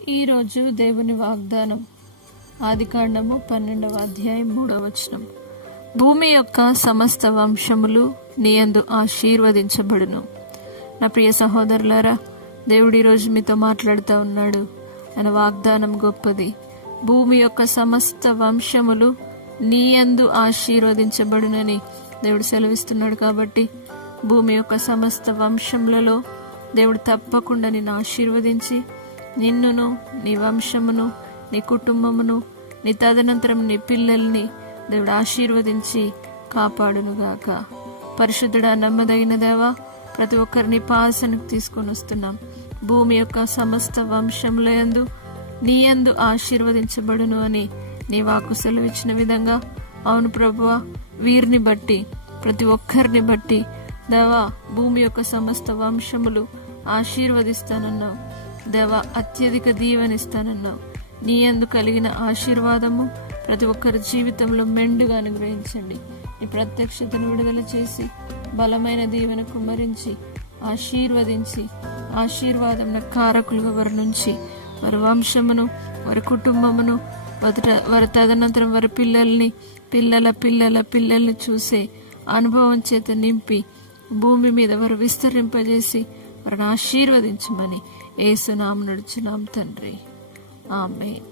ఈరోజు దేవుని వాగ్దానం ఆదికాండము 12వ అధ్యాయం 3వ వచనం. భూమి యొక్క సమస్త వంశములు నీయందు ఆశీర్వదించబడును. నా ప్రియ సహోదరులారా, దేవుడు ఈరోజు మీతో మాట్లాడుతూ ఉన్నాడు. ఆయన వాగ్దానం గొప్పది. భూమి యొక్క సమస్త వంశములు నీయందు ఆశీర్వదించబడునని దేవుడు సెలవిస్తున్నాడు. కాబట్టి భూమి యొక్క సమస్త వంశములలో దేవుడు తప్పకుండా నిన్ను ఆశీర్వదించి నిన్నును, నీ వంశమును, నీ కుటుంబమును, నీ తదనంతరం నీ పిల్లల్ని దేవుడు ఆశీర్వదించి కాపాడునుగాక. పరిశుద్ధుడా, నమ్మదగిన దేవా, ప్రతి ఒక్కరిని పాసనకు తీసుకొని వస్తున్నాం. భూమి యొక్క సమస్త వంశముల యందు నీ యందు ఆశీర్వదించబడును అని నీ వాక్కు సెలవిచ్చిన విధంగా, అవును ప్రభువా, వీరిని బట్టి, ప్రతి ఒక్కరిని బట్టి దేవా, భూమి యొక్క సమస్త వంశములు ఆశీర్వదిస్తానన్నావు. దేవా, అత్యధిక దీవెనిస్తానన్నావు. నీ యందు కలిగిన ఆశీర్వాదము ప్రతి ఒక్కరి జీవితంలో మెండుగా అనుగ్రహించండి. నీ ప్రత్యక్షతను విడుదల చేసి బలమైన దీవెన కుమ్మరించి ఆశీర్వదించి ఆశీర్వాదం కారకులుగా వారి నుంచి, వారి వంశమును, వారి కుటుంబమును, వారి తదనంతరం వారి పిల్లల్ని, పిల్లల పిల్లల పిల్లల్ని చూసే అనుభవం చేత నింపి భూమి మీద వారు విస్తరింపజేసి వారిని ఆశీర్వదించమని యేసు నామమున నడుచున్నాం తండ్రి. ఆమేన్.